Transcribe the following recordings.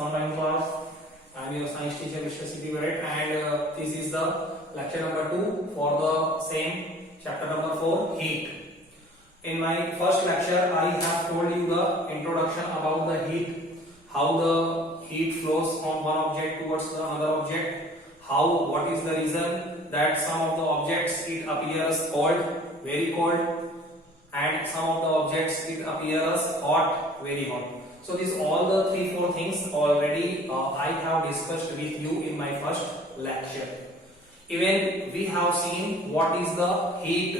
online class. I am your science teacher Mr. C.P. Barrett, and this is the lecture number 2 for the same chapter number 4, heat. In my first lecture, I have told you the introduction about the heat, how the heat flows from one object towards the another object, what is the reason that some of the objects it appears cold, very cold, and some of the objects it appears hot, very hot. So these all the 3-4 things already I have discussed with you in my first lecture. Even we have seen what is the heat,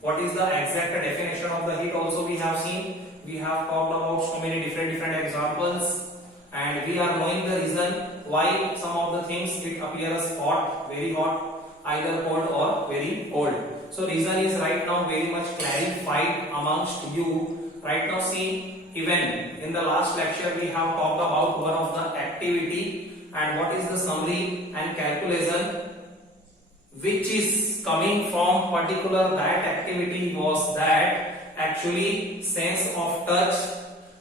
what is the exact definition of the heat also we have seen. We have talked about so many different examples, and we are knowing the reason why some of the things it appears hot, very hot, either cold or very cold. So reason is right now very much clarified amongst you. Right now see, even in the last lecture we have talked about one of the activity, and what is the summary and calculation which is coming from particular that activity was that actually sense of touch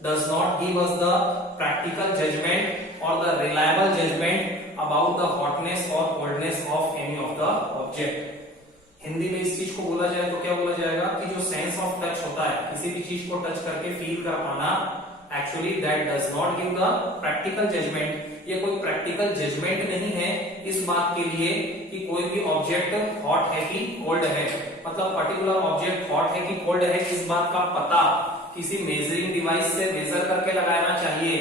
does not give us the practical judgment or the reliable judgment about the hotness or coldness of any of the object. Hindi में इस चीज को बोला जाए तो क्या बोला जाएगा कि जो सेंस ऑफ टच होता है, किसी भी चीज को टच करके फील कर पाना, actually that does not give the practical judgement. ये कोई प्रैक्टिकल जजमेंट नहीं है इस बात के लिए कि कोई भी ऑब्जेक्ट हॉट है कि कोल्ड है, मतलब पर्टिकुलर ऑब्जेक्ट हॉट है कि कोल्ड है इस बात का पता किसी मेजरिंग डिवाइस से मेजर करके लगाना चाहिए.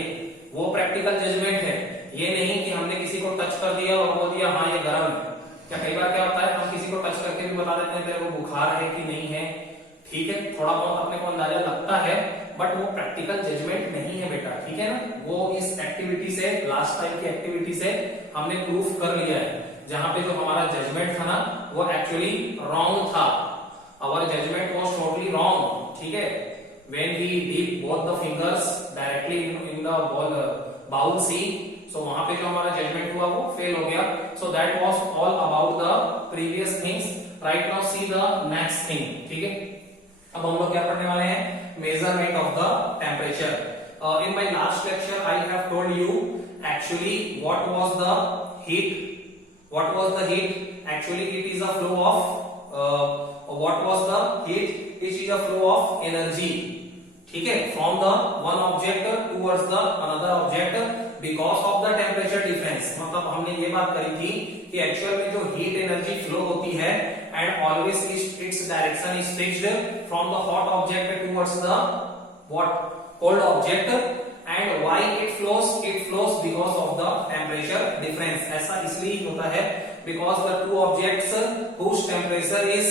वो प्रैक्टिकल जजमेंट है. ये नहीं कि हमने किसी को टच कर दिया और बोल दिया हाँ ये गर्म है. क्या कई बार क्या होता है हम किसी को टच करके भी बता देते हैं तेरे को बुखार है कि नहीं है. ठीक है, थोड़ा बहुत अपने को अंदाजा लगता है, बट वो प्रैक्टिकल जजमेंट नहीं है बेटा. ठीक है ना, वो इस एक्टिविटी से, लास्ट टाइम की एक्टिविटी से हमने प्रूफ कर लिया है. जहां पे जो हमारा जजमेंट था ना वो एक्चुअली रॉन्ग था. Our judgment was totally wrong. ठीक है, when we dip both the fingers directly in the bowl see, so वहां पे जो हमारा जजमेंट हुआ वो फेल हो गया. So that was all about the previous things. Right now see the next thing. ठीक है, अब हम लोग क्या पढ़ने वाले हैं, measurement of the temperature. In my last lecture I have told you actually what was the heat. What was the heat? Actually it is a flow of what was the heat? It is a flow of energy. ठीक है, from the one object towards the another object because of the temperature difference. मतलब हमने ये बात करी थी कि actual में जो हीट एनर्जी फ्लो होती है and always its direction is fixed from the hot object towards the what cold object. And why it flows because of the temperature difference. ऐसा इसलिए होता है because the two objects whose temperature is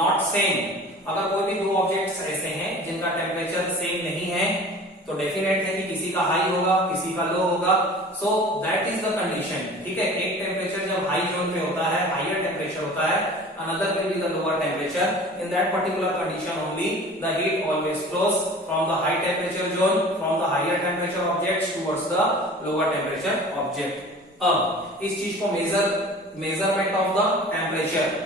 not same. अगर कोई भी दो objects ऐसे हैं जिनका टेम्परेचर सेम नहीं है तो डेफिनेट है कि किसी का हाई होगा किसी का लो होगा. So that is the condition. ठीक है, एक टेम्परेचर जब हाई जोन पे होता है, हायर टेम्परेचर होता है, another will be the lower temperature. In that particular condition only the heat always flows from the high temperature zone, from the higher temperature objects towards the lower temperature object. अब इस चीज को measurement of the temperature,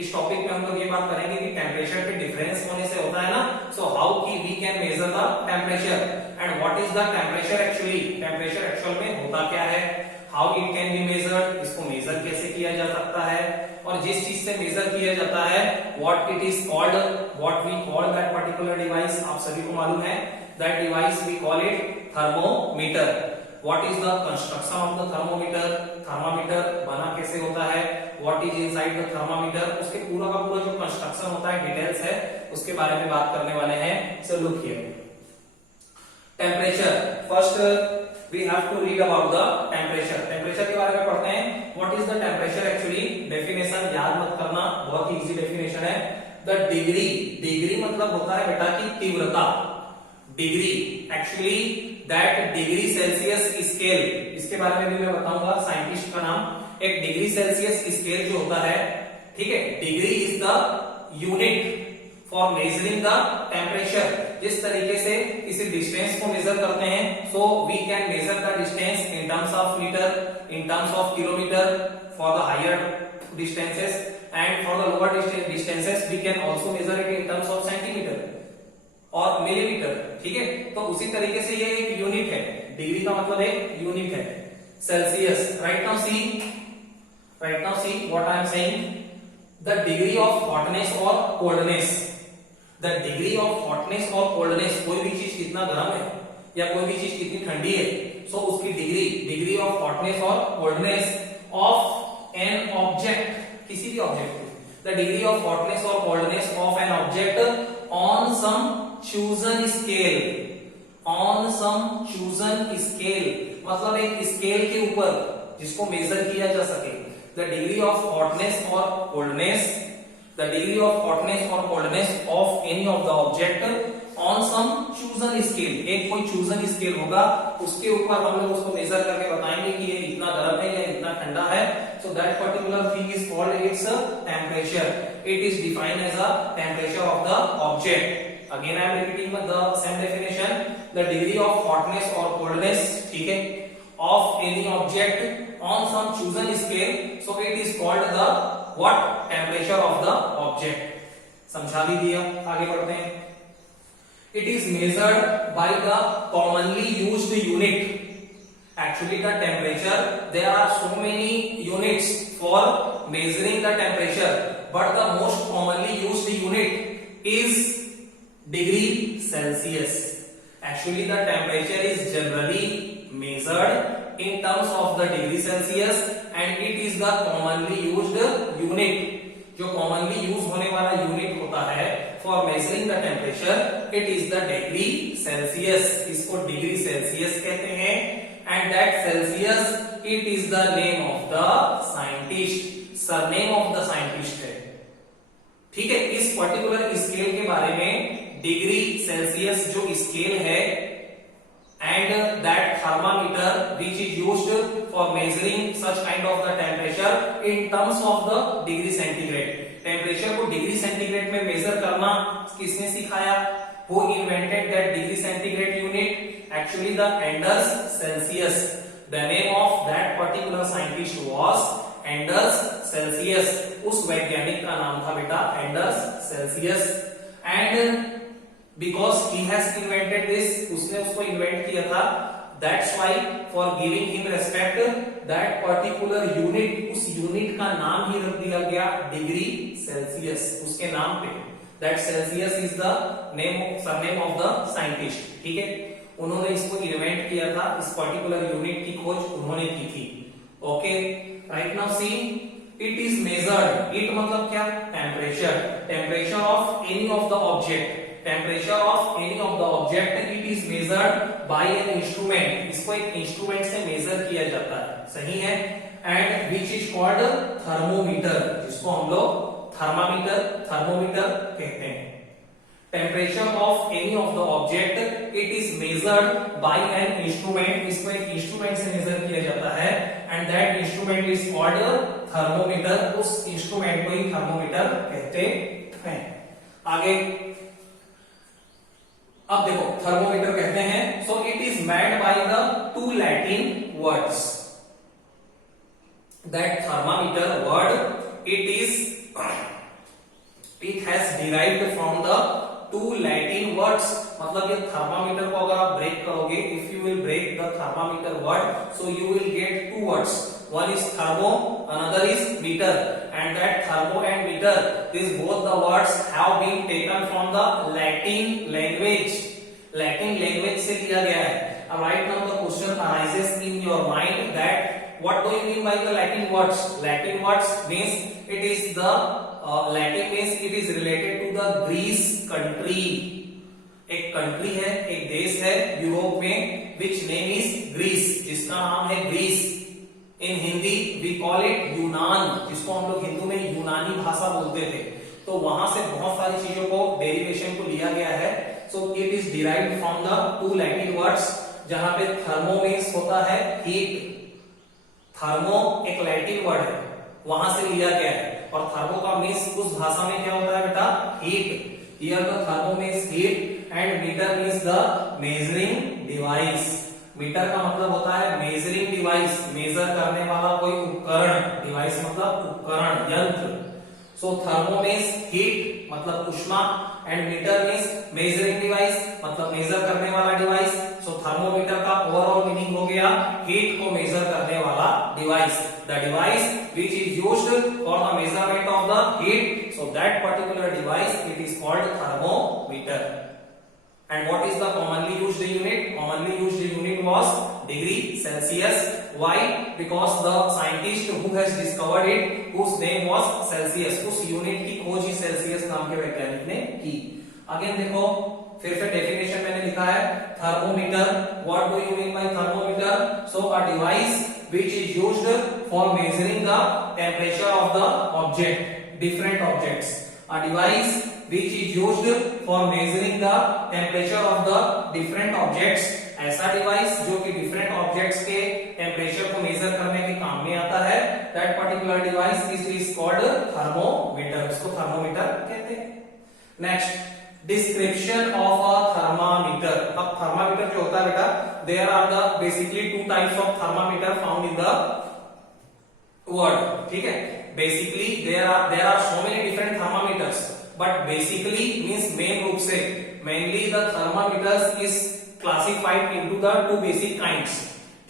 इस topic में हम लोग ये बात करेंगे कि टेम्परेचर के डिफरेंस होने से होता है ना. सो हाउ की we can measure the temperature and what is the temperature actually. Temperature actual में होता क्या है, how it can be measured, इसको मेजर कैसे किया जा सकता है, और जिस चीज से मेजर किया जाता है what it is called, what we call that particular device. आप सभी को मालूम है that device we call it thermometer. What is the construction of the thermometer, thermometer बना कैसे होता है, what is inside the thermometer, उसके पूरा का पूरा जो कंस्ट्रक्शन होता है, डिटेल्स है, उसके बारे में बात करने वाले हैं. So look here, temperature. First we have to read about the temperature. Temperature के बारे में पढ़ते हैं. What is the temperature actually? Definition याद मत करना, बहुत ही इजी डेफिनेशन है. द डिग्री, डिग्री मतलब होता है बेटा की तीव्रता. Degree actually that degree Celsius scale, इसके बारे में भी मैं बताऊंगा, साइंटिस्ट का नाम. एक डिग्री सेल्सियस स्केल जो होता है, ठीक है, degree is the unit for measuring the temperature. जिस तरीके से किसी डिस्टेंस को मेजर करते हैं, so we can measure the distance in terms of metre, in terms of kilometre for the higher distances, and for the lower distances we can also measure it in terms of centimetre और millimetre. ठीक है, तो उसी तरीके से ये एक unit है. डिग्री का मतलब एक यूनिट है, Celsius. Right now see what I am saying, the degree of hotness और coldness, the degree of hotness और कोल्डनेस, कोई भी चीज कितना गर्म है या कोई भी चीज कितनी ठंडी है, सो उसकी डिग्री ऑफ हॉटनेस और कोल्डनेस ऑफ एन ऑब्जेक्ट, किसी भी ऑब्जेक्ट की, द डिग्री ऑफ हॉटनेस और coldness of an object on some chosen scale, on some chosen scale, मतलब एक स्केल के ऊपर जिसको मेजर किया जा सके, द डिग्री ऑफ हॉटनेस और coldness, the degree of hotness और coldness of any of the object on some chosen scale, एक कोई चूजन स्केल होगा, उसके ऊपर हम लोग उसको मेजर करके बताएंगे कि ये इतना गर्म है या इतना ठंडा है, so that particular thing is called its temperature, it is defined as a temperature of the object. Again I am repeating the same definition, the degree of hotness or coldness, ठीक है, of any object on some chosen scale, so it is called the what, temperature of the object. समझा भी दिया, आगे बढ़ते हैं. It is measured by the commonly used unit. Actually the temperature, there are so many units for measuring the temperature, but the most commonly used unit is degree Celsius. Actually the temperature is generally measured in terms of the degree Celsius and it is the commonly used unit. जो commonly use होने वाला unit होता है for measuring the temperature, it is the degree Celsius. इसको degree Celsius कहते हैं and that Celsius, it is the name of the scientist, surname of the scientist है, ठीक है. इस पर्टिकुलर स्केल के बारे में डिग्री सेल्सियस जो स्केल है and that thermometer which is used for measuring such kind of the temperature in terms of the degree centigrade. Temperature को डिग्री सेंटीग्रेड में मेजर करना किसने सिखाया? Who invented that degree centigrade unit? Actually the Anders Celsius. The name of that particular scientist was Anders Celsius. उस वैज्ञानिक का नाम था बेटा Anders Celsius. And because he has invented this, उसने उसको इन्वेंट किया था, that's why for giving him respect, that particular unit, उस यूनिट का नाम ही रख दिया गया डिग्री सेल्सियस, उसके नाम पे. that Celsius is the name of surname of the scientist, ठीक है. उन्होंने इसको इन्वेंट किया था, इस पर्टिकुलर यूनिट की खोज उन्होंने की थी. Okay, right now C, it is measured, it मतलब क्या? Temperature, temperature of any of the object, temperature of any of the object, it is measured by an instrument, इसको एक इंस्ट्रूमेंट से मेजर किया जाता है, सही है. And which is called thermometer, जिसको हम लोग थर्मोमीटर कहते हैं. Temperature of any of the object, it is measured by an instrument, इसको एक इंस्ट्रूमेंट से मेजर किया जाता है and that instrument is called thermometer, उस इंस्ट्रूमेंट को ही थर्मोमीटर कहते हैं. आगे अब देखो, थर्मोमीटर कहते हैं, so it is made by the two Latin words. That thermometer word, it has derived from the two Latin words. मतलब ये थर्मामीटर को अगर आप ब्रेक करोगे, if you will break the thermometer word, so you will get two words. One is thermo, another is meter, and that thermo and meter, these both the words have been taken from the Latin language. Latin language से लिया गया है. Right now the question arises in your mind that what do you mean by the Latin words? Latin words means it is the Latin means it is related to the Greece country. एक country है, एक देश है Europe में, which name is Greece, जिसका नाम है Greece. In Hindi we call it यूनान, जिसको हम लोग हिंदू में यूनानी भाषा बोलते थे. तो वहां से बहुत सारी चीजों को, डेरिवेशन को लिया गया है. So it is derived from the two Latin words, जहां पे थर्मो मीन्स होता है हीट. थर्मो एक लैटिन वर्ड है, वहां से लिया गया है, और थर्मो का मीन्स उस भाषा में क्या होता है बेटा? Heat. Here the thermo means heat and meter means the measuring device. Meter का मतलब होता है मेजरिंग डिवाइस, मेजर करने वाला कोई उपकरण. डिवाइस मतलब उपकरण, यंत्र. सो थर्मो मीन्स हीट मतलब ऊष्मा, and meter means measuring device मतलब मेजर करने वाला डिवाइस। सो थर्मोमीटर का ओवरऑल मीनिंग हो गया हीट को मेजर करने वाला device, the device which is used for the measurement of the heat, so that particular device it is called thermometer. And what is the commonly used unit? Commonly used unit was degree Celsius. Why? Because the scientist who has discovered it, whose name was Celsius, उस unit की खोज ही Celsius नाम के वैज्ञानिक ने की। Again देखो फिर से डेफिनेशन मैंने लिखा है thermometer. What do you mean by thermometer? So a device which is used for measuring the temperature of the object, different objects. A device which is used for measuring the temperature of the different objects. ऐसा device जो कि different objects के temperature को measure करने के काम में आता है, that particular device is called thermometer. इसको थर्मोमीटर कहते हैं। Next, description of a thermometer. अब थर्मामीटर जो होता है बेटा, there are the basically two types of thermometer found in the world. ठीक है, basically there are so many different thermometers, but basically means main रूप से mainly the thermometers is classified into the two basic kinds.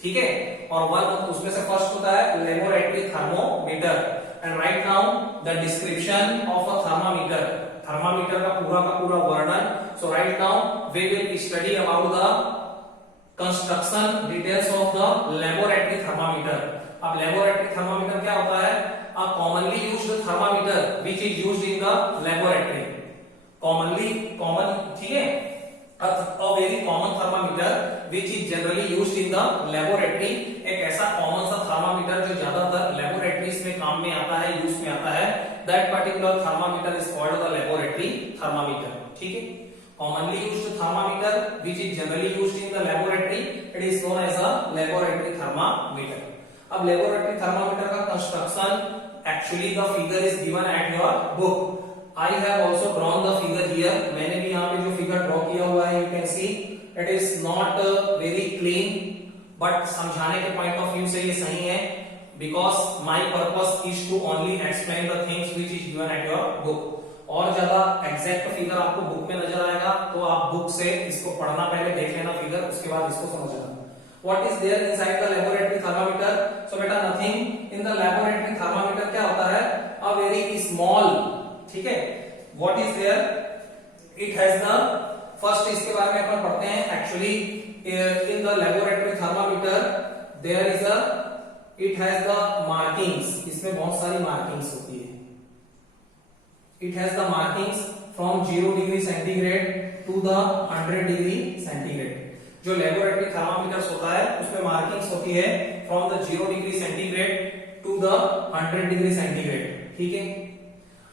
ठीक है, और one उसमें से first होता है laboratory thermometer. And right now the description of a thermometer, thermometer का पूरा वर्णन। So right now we will study about the construction details of the laboratory thermometer. अब लेबोरेटरी थर्मामीटर क्या होता है? A commonly used thermometer which is used in the laboratory. Common, ठीक है, a very common thermometer which is generally used in the laboratory। एक ऐसा common सा thermometer जो ज्यादातर लेबोरेटरीज में काम में आता है, यूज में आता है, that particular thermometer is called the laboratory thermometer। ठीक है, commonly used thermometer which is generally used in the laboratory, it is known as a laboratory thermometer। अब laboratory thermometer का construction, actually the figure is given at your book। I have also drawn the figure here। मैंने भी यहाँ पे जो figure draw किया हुआ है, you can see it is not very clean, but समझाने के पॉइंट ऑफ व्यू से ये सही है, because my purpose is to only explain the things which is given at your book। और ज्यादा एग्जैक्ट फिगर आपको बुक में नजर आएगा, तो आप बुक से इसको पढ़ना, पहले देख लेना फिगर, उसके बाद इसको समझना। What is there inside the laboratory thermometer? So बेटा nothing in the laboratory thermometer क्या होता है? A very small, ठीक है, what is there? It has the first, इसके बारे में अपन पढ़ते हैं। Actually in the laboratory thermometer there is a, it has the markings, इसमें बहुत सारी मार्किंग्स होती है। It has the markings from 0 degree centigrade to the 100 degree centigrade। जो लेबोरेटरी थर्मामीटर्स होता है उसमें मार्किंग्स होती है from the 0 degree centigrade to the 100 degree centigrade. ठीक है,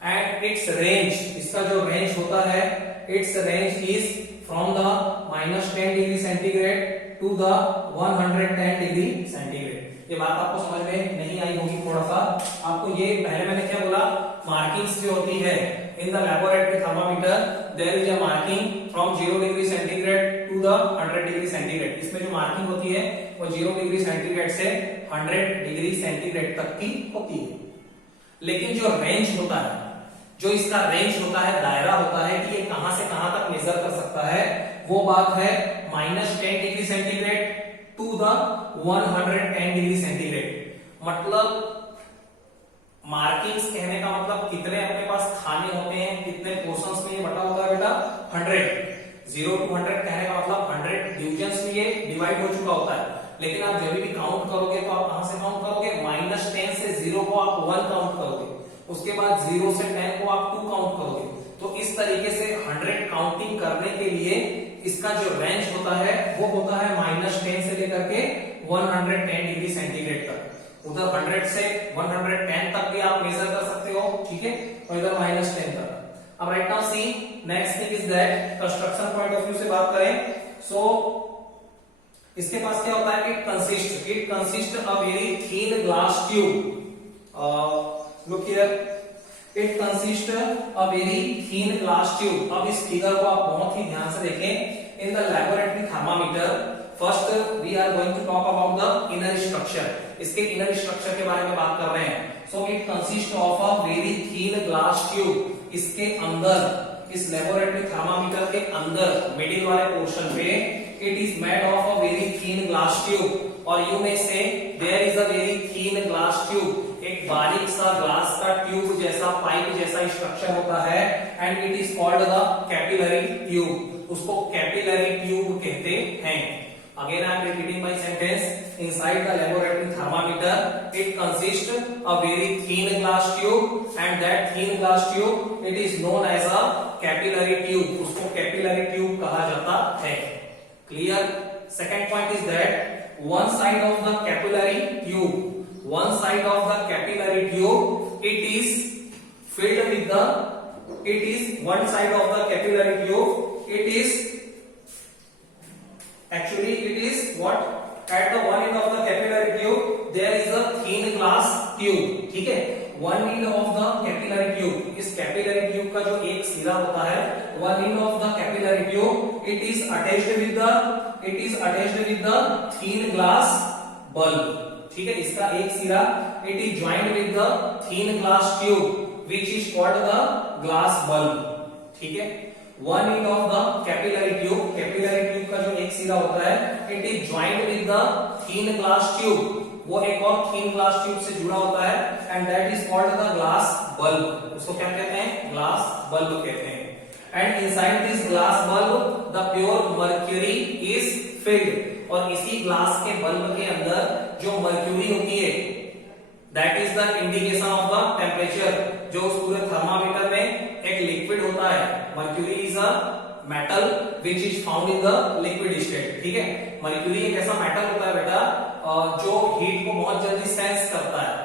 एंड इट्स रेंज, इसका जो रेंज होता है, it's range is from the -10 degree centigrade to the 110 degree centigrade. ये बात आपको समझ में नहीं आई होगी थोड़ा सा आपको। ये पहले मैंने क्या बोला, मार्किंग्स जो होती है in the laboratory thermometer, there is a marking from 0 degree centigrade to the 100 degree centigrade. इसमें जो मार्किंग होती है वो 0 डिग्री सेंटीग्रेड से 100 डिग्री सेंटीग्रेड तक की होती है। लेकिन जो रेंज होता है, जो इसका रेंज होता है, दायरा होता है कि ये कहां से कहां तक मेजर कर सकता है, वो बात है -10 degree centigrade to the 110 degree centigrade. मतलब मार्किंग्स कहने का मतलब कितने अपने पास खाने होते हैं, कितने पोर्शंस में ये बटा होता है बेटा, 100। 0 to 100 कहने का मतलब 100 डिविजन्स में ये डिवाइड हो चुका होता है। लेकिन आप जब भी काउंट करोगे तो आप कहां से काउंट करोगे, -10 से 0 को आप 1 काउंट करोगे, उसके बाद 0 से 10 को आप 2 काउंट करोगे। तो इस तरीके से 100 काउंटिंग करने के लिए इसका जो रेंज होता है वो होता है -10 से लेकर के 110 डिग्री सेंटीग्रेड तक। उधर 100 से 110 तक भी आप मेजर कर सकते हो, ठीक है, और इधर -10 तक। अब right now C next thing is that construction point of view से बात करें, सो इसके पास क्या होता है, it consist a very thin glass tube. Look here, it consist a very thin glass tube. अब इस फिगर को आप बहुत ही ध्यान से देखें। In the laboratory thermometer first we are going to talk about the inner structure. इसके inner structure के बारे में बात कर रहे हैं। So it consist of a very thin glass tube इसके अंदर, इस लेबोरेटरी थर्मामीटर के अंदर मिडिल वाले पोर्शन पे it is made of a very thin glass tube, और यू में से there is a very thin glass tube, एक बारीक सा ग्लास का ट्यूब जैसा, पाइप जैसा स्ट्रक्चर होता है, and it is called the capillary tube, उसको कैपिलरी ट्यूब कहते हैं। Again I am repeating my sentence. Inside the laboratory thermometer, it consists a very thin glass tube, and that thin glass tube it is known as a capillary tube. उसको capillary tube कहा जाता है. Clear? Second point is that one side of the capillary tube, one side of the capillary tube, it is filled with the, it is one side of the capillary tube, it is actually it is what, at the one end of the capillary tube there is a thin glass tube, ठीक है, one end of the capillary tube, इस capillary tube का जो एक सिरा होता है, one end of the capillary tube it is attached with the thin glass bulb, ठीक है, इसका एक सिरा it is joined with the thin glass tube which is called the glass bulb, ठीक है। One end of the capillary tube का जो एक सिरा होता है it is joint with the thin glass tube, वो एक और थीन ग्लास ट्यूब से जुड़ा होता है, and that is called the glass bulb, उसको क्या कहते हैं, ग्लास बल्ब कहते हैं। And inside this glass bulb the pure mercury is filled, और इसी ग्लास के बल्ब के अंदर जो मर्क्यूरी होती है that is the indication of the temperature, जो उस पूरे थर्मामीटर में एक लिक्विड होता है, mercury is a metal which is found in the liquid state, ठीक है। मर्क्यूरी एक ऐसा मेटल होता है बेटा जो हीट को बहुत जल्दी सेंस करता है,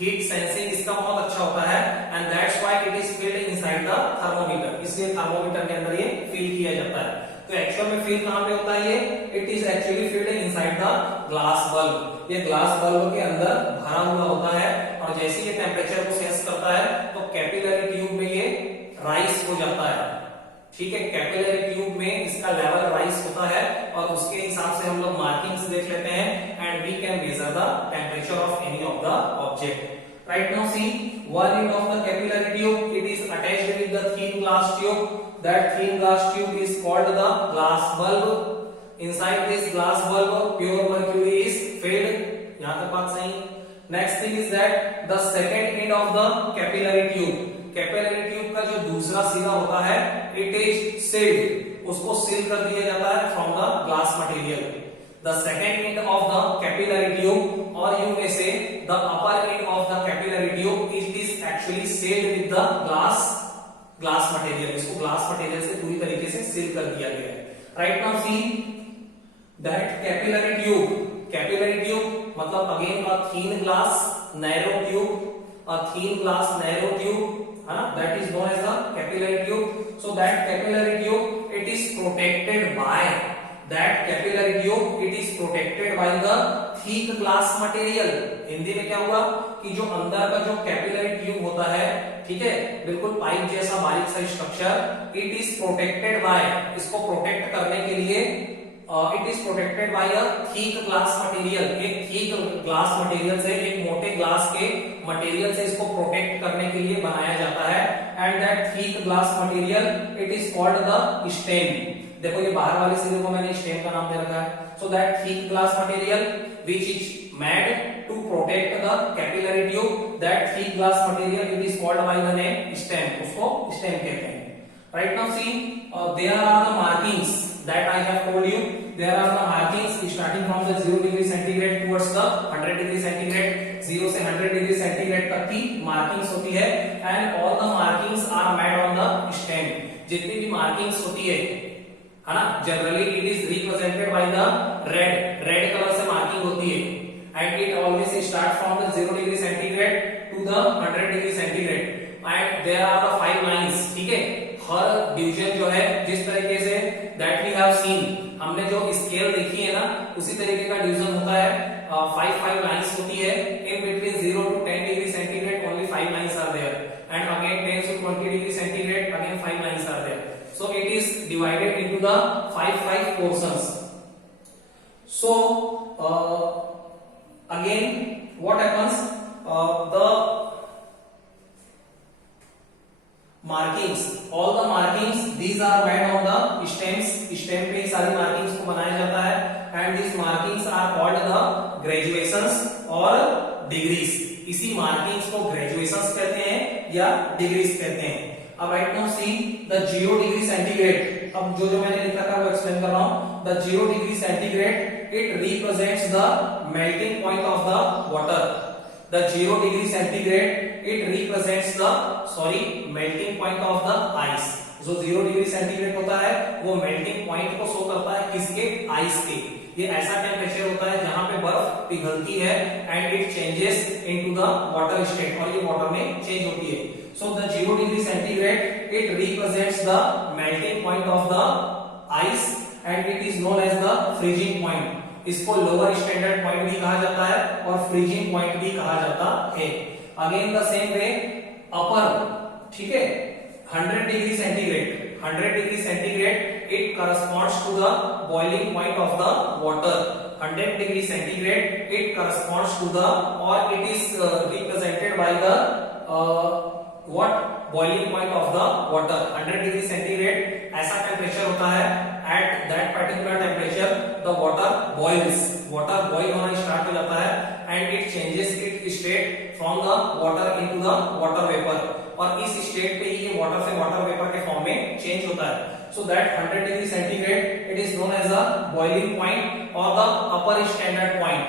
हीट सेंसिंग इसका बहुत अच्छा होता है, and that's why it is filled inside the thermometer, इसलिए थर्मोमीटर के अंदर ये फिल किया जाता है। तो एक्चुअल में फिल कहां पे होता है ये, it is actually field inside the glass bulb, ये ग्लास बल्ब के अंदर भरा हुआ होता है, और जैसे ये टेम्परेचर को सेंस करता है तो कैपिलरी ट्यूब में ये राइज हो जाता है, ठीक है, कैपिलरी ट्यूब में इसका लेवल राइज होता है, और उसके हिसाब से हम लोग मार्किंग्स देख लेते हैं, and we can measure the temperature of any of the object. Right now see, one end of the capillary tube it is attached with the thin glass tube, that thin glass tube is called the glass bulb, inside this glass bulb pure mercury is filled, यहाँ तक बात सही। Next thing is that the second end of the capillary tube का जो दूसरा सिरा होता है it is sealed, उसको सील कर दिया जाता है from the glass material। The second end of the capillary tube, or you may say the upper end of the capillary tube, it is actually sealed with the glass material, इसको glass material से पूरी तरीके से seal कर दिया गया है। Right now see that capillary tube मतलब again a thin glass narrow tube, that is known as the capillary tube. So that capillary tube it is protected by the thick glass material। Hindi में क्या हुआ कि जो अंदर का जो capillary tube होता है, ठीक है, बिल्कुल पाइप जैसा बारीक सा structure, it is protected by, इसको प्रोटेक्ट करने के लिए it is protected by a thick glass material, एक थिक ग्लास मटेरियल से, एक मोटे ग्लास के मटेरियल से इसको प्रोटेक्ट करने के लिए बनाया जाता है, and that thick glass material it is called the stem. देखो ये बाहर वाले सिरे को मैंने स्टेम का नाम दे रखा है। So that thick glass material which is made to protect the capillary tube, that thick glass material it is called by the name stem, उसको स्टेम कहते हैं। Right now see there are the markings that I have told you, there are the markings starting from the 0 degree centigrade towards the 100 degree centigrade, 0 से 100 degree centigrade तक की markings होती है, and all the markings are made on the stem। जितनी भी markings होती है ना, generally it is represented by the red colour से मार्किंग होती है, and it always start from the 0 degree centigrade to the 100 degree centigrade, and there are the 5 lines, ठीक है। हर डिवीजन जो है जिस तरीके say that we have seen, हमने जो स्केल देखी है ना उसी तरीके का डिवीजन होता है, 5 लाइंस होती है, in between 0 to 10 degree centigrade only 5 lines are there, and again 10 to 20 degree centigrade again 5 lines are there. So it is divided into the 5 portions. So again what happens, the markings, all the markings these are made on the stems, stem पे सारी markings को बनाया जाता है and these markings are called the graduations और degrees. इसी markings को graduations कहते हैं या degrees कहते हैं. अब right now see the 0 degree centigrade. अब जो मैंने लिखा था वो एक्सप्लेन कर रहा हूं. The 0 degree centigrade it represents the melting point of the water. The 0 degree centigrade it represents the melting point of the ice. जो 0 डिग्री सेंटीग्रेड होता है वो मेल्टिंग पॉइंट को शो करता है किसके? आइस के. ये ऐसा टेम्परेचर होता है जहां पे बर्फ पिघलती है and it changes into the water state और ये वाटर में चेंज होती है. So the 0 degree centigrade it represents the melting point of the ice and it is known as the freezing point. इसको लोअर स्टैंडर्ड पॉइंट भी कहा जाता है और फ्रीजिंग पॉइंट भी कहा जाता है. अगेन द सेम वे अपर, ठीक है, 100 degree centigrade it corresponds to the boiling point of the water. 100 degree centigrade it corresponds to the or it is represented by the boiling point of the water. 100 degree centigrade ऐसा temperature होता है at that particular temperature the water boils. water boil होना start हो जाता है and it changes its state from the water into the water vapor. और इस state पे ही ये वाटर से वाटर वेपर के फॉर्म में चेंज होता है. So that 100 degree centigrade it is known as a boiling point or the upper standard point.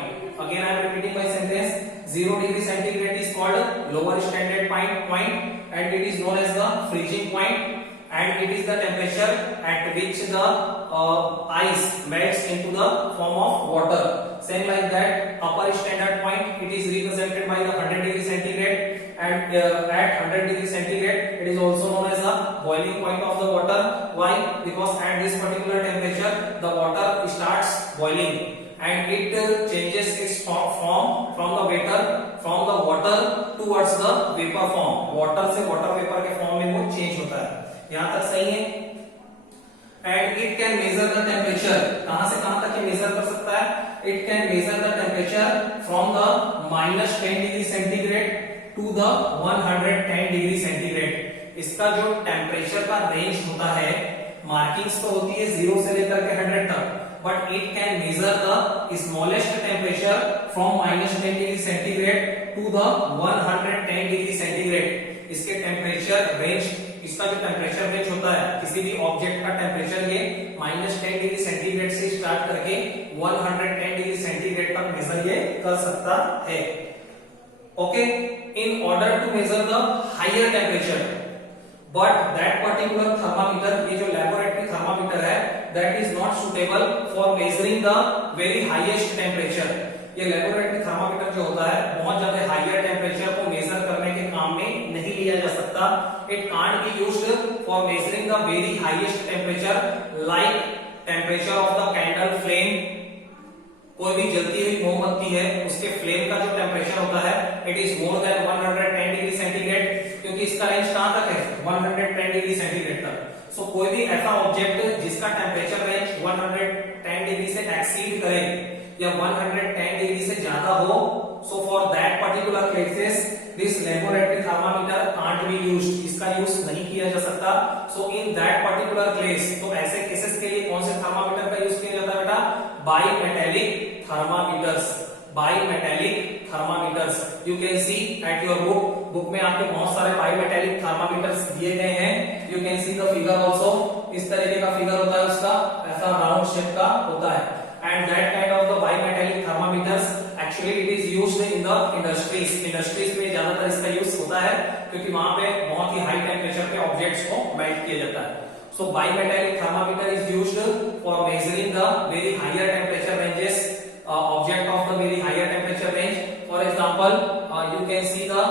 Again I am repeating my sentence. 0 degree centigrade is called lower standard point and it is known as the freezing point and it is the temperature at which the ice melts into the form of water. Same like that, upper standard point it is represented by the 100 degree centigrade and at 100 degree centigrade it is also known as the boiling point of the water. Why? Because at this particular temperature the water starts boiling and it changes its form from the water towards the vapor form. water से water vapor के form में वो change होता है. यहाँ तक सही है. and it can measure the temperature. कहां से कहां तक ये मेजर कर सकता है? it can measure the temperature from the -10 degree centigrade to the 110 degree centigrade. इसका जो टेम्परेचर का रेंज होता है, मार्किंग्स तो होती है 0 से लेकर के 100 तक, but it can measure the smallest temperature from -10 degree centigrade to the 110 degree centigrade. इसके टेम्परेचर रेंज, इसका जो टेम्परेचर रेंज होता है किसी भी ऑब्जेक्ट का टेम्परेचर ये -10 डिग्री सेंटीग्रेड से स्टार्ट करके 110 डिग्री सेंटीग्रेड तक मेजर ये कर सकता है. Okay, in order to measure the higher temperature, but that particular thermometer, ये जो लैबोरेटरी थर्मामीटर है, that is not suitable for measuring the very highest temperature. ये लैबोरेटरी थर्मामीटर जो होता है बहुत ज्यादा हायर टेम्परेचर को मेजर करने के काम में नहीं लिया जा सकता. It can't be used for measuring the very highest temperature like temperature of the candle flame. कोई भी जलती हुई मोमबत्ती है, उसके फ्लेम का जो टेम्परेचर होता है it is more than 110 degree centigrade, क्योंकि इसका रेंज कहां तक है? 110 डिग्री सेंटीग्रेड तक. सो कोई भी ऐसा ऑब्जेक्ट जिसका टेम्परेचर रेंज 110 डिग्री से एक्सीड करे या 110 डिग्री से ज्यादा हो, so for that particular cases this laboratory thermometer can't be used. इसका यूज नहीं किया जा सकता. सो इन दैट पर्टिकुलर केस, तो ऐसे केसेस के लिए कौन से थर्मामीटर का यूज किया जाता है बेटा? Bimetallic thermometers. Bimetallic thermometers you can see at your book में आपको बहुत सारे बाइमेटेलिक थर्मामीटर्स दिए गए हैं. You can see the figure also. इस तरीके का फिगर होता है उसका, ऐसा राउंड शेप का होता है. And that kind of the bimetallic thermometers actually it is used in the industries. Industries में ज्यादातर इसका यूज होता है क्योंकि वहां पे बहुत ही हाई टेम्परेचर पे ऑब्जेक्ट्स को मेल्ट किया जाता है. So bimetallic thermometer is used for measuring the very higher temperature ranges, object of the very higher temperature range. For example, you can see the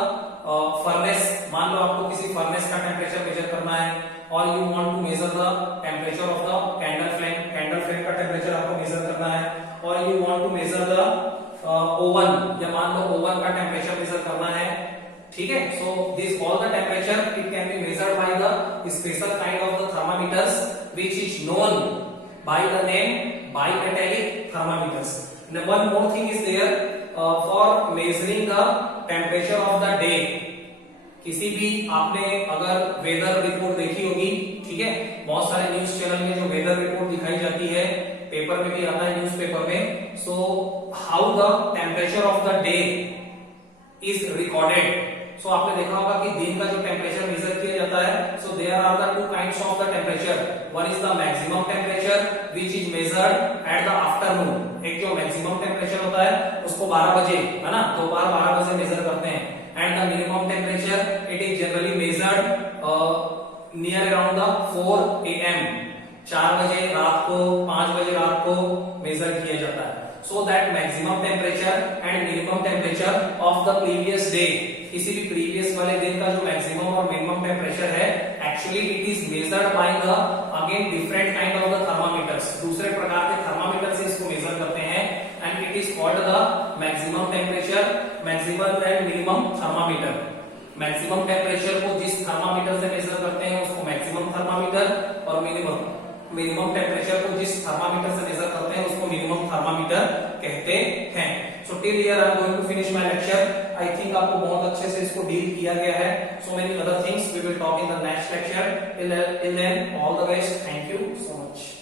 furnace. मान लो आपको किसी furnace का temperature measure करना है और you want to measure the temperature of the candle flame. Candle flame का temperature आपको major करना है. और you want to measure the oven, या मान लो ओवन का टेम्परेचर मेजर करना है. ठीक है. So this all the temperature it can be measured by the special kind of the thermometers which is known by the name bimetallic thermometers. Now one more thing is there for measuring the temperature of the day. किसी भी आपने अगर weather report देखी होगी, ठीक है, बहुत सारे न्यूज चैनल में जो वेदर रिपोर्ट दिखाई जाती है, पेपर में भी आता है, न्यूज़पेपर में, so how the temperature of the day is recorded. So आपने देखा होगा कि दिन का जो टेम्परेचर मेजर किया जाता है, so there are the two kinds of the temperature. One is the maximum temperature which is measured at the afternoon. एक जो मैक्सिमम टेम्परेचर होता है उसको 12 बजे, है ना, दोपहर 12 बजे मेजर करते हैं। And the minimum temperature it is generally measured near around the 4 AM, 4 बजे रात को, 5 बजे रात को मेजर किया जाता है। So that maximum temperature and minimum temperature of the previous day, किसी भी प्रीवियस वाले दिन का जो मैक्सिमम और मिनिमम टेम्परेचर है, actually it is measured by the again different kind of the thermometers. दूसरे प्रकार के थर्मामीटर से इसको मेजर करते हैं and it is called the maximum temperature, maximum and minimum thermometer. Maximum temperature को जिस थर्मामीटर से मेजर करते हैं उसको मैक्सिमम थर्मामीटर, और मिनिमम टेम्परेचर को जिस थर्मामीटर से मेजर करते हैं उसको मिनिमम थर्मामीटर कहते हैं। So till here I am going to finish my lecture. I think आपको बहुत अच्छे से इसको डील किया गया है। So many other things we will talk in the next lecture. Till then all the best, thank you so much.